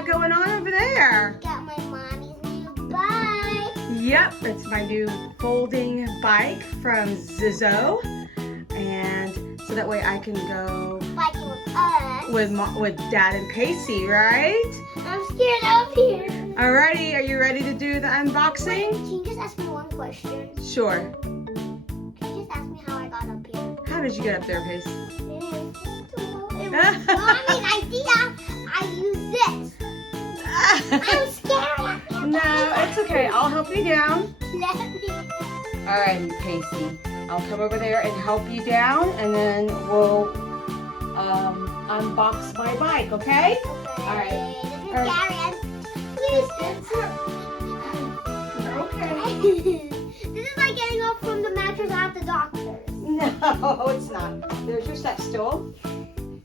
got going on over there? Got my mommy's new bike. Yep, it's my new folding bike from Zizzo. And so that way I can go Biking with us. with Dad and Pacie, right? I'm scared up here. Alrighty, are you ready to do the Wait, unboxing? can you just ask me one question? Sure. Can you just ask me how I got up here? How did you get up there, Pacie? It was mommy's idea. I use this. I'm scared. No, it's okay. I'll help you down. Let me. Alrighty, Pacie. I'll come over there and help you down, and then we'll unbox my bike, okay? All right. This is Gary. Please. Okay. This is like getting off from the mattress at the doctor's. No, it's not. There's your step stool.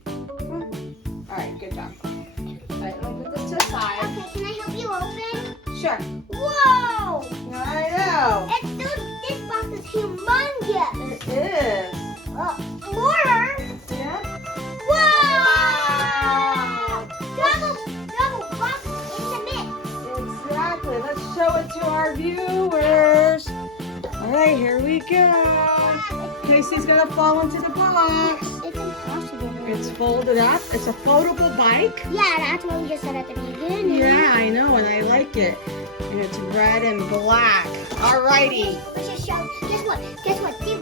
All right, good job. All right, let me put this to the side. Okay, can I help you open? Sure. Whoa! I know. This box is humongous. It is. More? Yeah. Whoa! Double box in the mix. Exactly. Let's show it to our viewers. All right, here we go. Pacie's gonna fall into the box. It's impossible. It's folded up. It's a foldable bike. Yeah, that's what we just said at the beginning. Yeah, I know, and I like it. And it's red and black. Alrighty. Let's just show. Guess what? See, in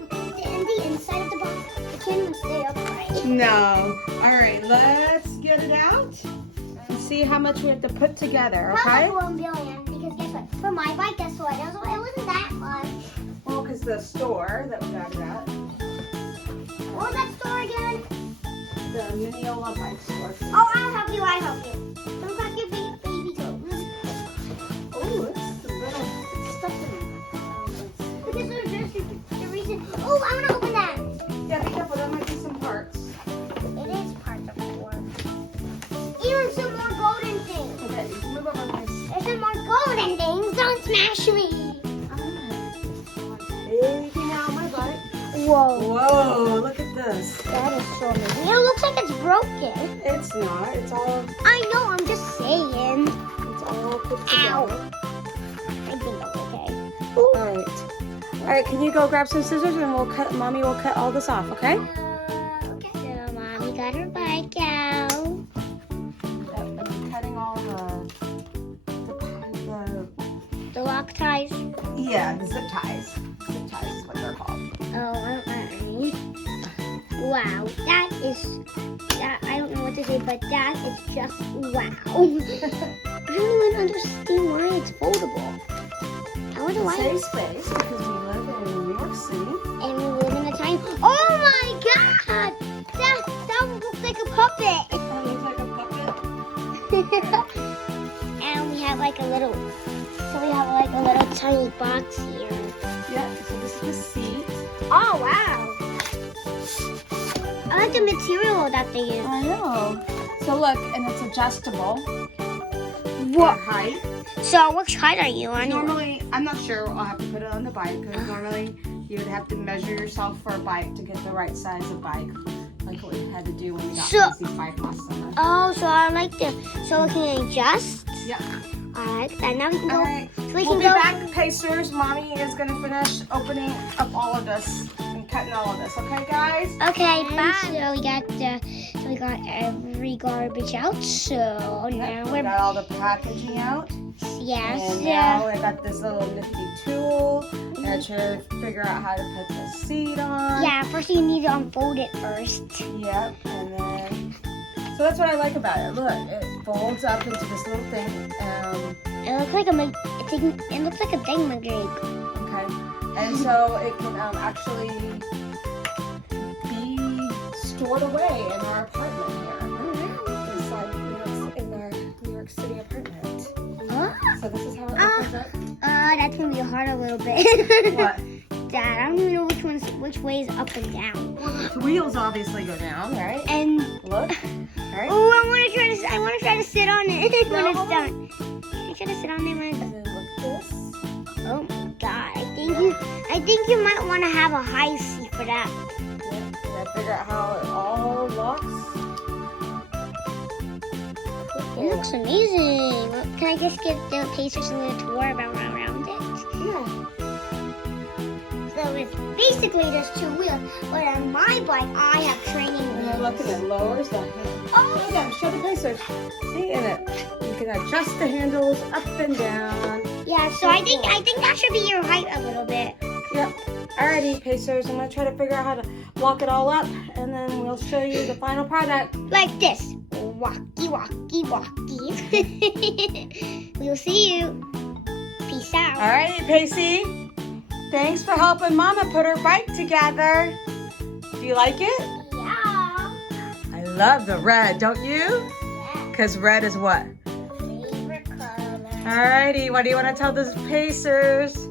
the inside of the box, it can't even stay upright. No. Alright, let's get it out and see how much we have to put together, okay? Probably 1 billion, because guess what? For my bike, guess what? It wasn't that much. Well, because the store that we got it at, What was that store again? the Mineola bike store. Oh, I'll help you. Don't crack your baby toes. Oh, it's the little stuff in Because there's just the reason. Oh, I want to open that. Yeah, be careful, there might be some parts. It is part of the war. Even some more golden things. Okay, move over, please. There's some more golden things. Don't smash me. Taking out my bike. Whoa. Whoa, look at this. That is so amazing. It looks like it's broken. It's not, it's all I know, I'm just saying. put Ow. together. I think I'm okay. Alright, can you go grab some scissors and Mommy will cut all this off, okay? Okay. So, Mommy got her bike out. Yep, and I'm cutting all The lock ties. the zip ties. Zip ties is what they're called. Oh, wow. I don't know what to say, but that is just wow. I don't even understand why it's foldable. I wonder why. Save space because we live in New York City. And we live in a tiny. Oh my God! That looks like a puppet. It looks like a puppet. And we have like a little tiny box here. Yeah, so this is the seat. Oh wow! I like the material that they use. I know. So look, and it's adjustable. What? For height. So which height are you on? Normally, I'm not sure. I'll have to put it on the bike because normally you would have to measure yourself for a bike to get the right size of bike, like what we had to do when we got Pacie's bike last summer. Oh, so I like the. So we can adjust. Yeah. I like that. Now we can go. All right. So we We'll can be go. back, Pacers. Mommy is gonna finish opening up all of this and cutting all of this. Okay, guys? Okay, bye. So we got every garbage out. So now We we're got all the packaging out. yes. And now I got this little nifty tool that should figure out how to put the seat on. Yeah. First you need to unfold it first. Yep. And then, so that's what I like about it. Look, it folds up into this little thing. It looks like it looks like a thingamajig. Okay. And so it can actually be stored away in our apartment here. Inside in our New York City apartment. So this is how it opens up. That's gonna be hard a little bit. What? Dad, I don't even know which way is up and down. The wheels obviously go down, right? And Look. Right? oh, I want to try to sit on it when it's No. done. I try to sit on it when it's And then look at this. oh my God, I think you might want to have a high seat for that. Yeah, gotta figure out how it all locks. It looks amazing. Well, can I just give the Pacers a little tour around it? Yeah. So it's basically there's two wheels, but on my bike I have training And wheels. look, and it lowers the hand. Oh, yeah, show the Pacers. See, in it, you can adjust the handles up and down. Yeah, so I think that should be your height a little bit. Yep. Alrighty, Pacers. I'm gonna try to figure out how to walk it all up, and then we'll show you the final product. Like this. Walkie, walkie, walkie. We'll see you. Peace out. Alrighty, Pacie. Thanks for helping Mama put her bike together. Do you like it? Yeah. I love the red, don't you? Yeah. Because red is what? Favorite color. Alrighty, what do you want to tell the Pacers?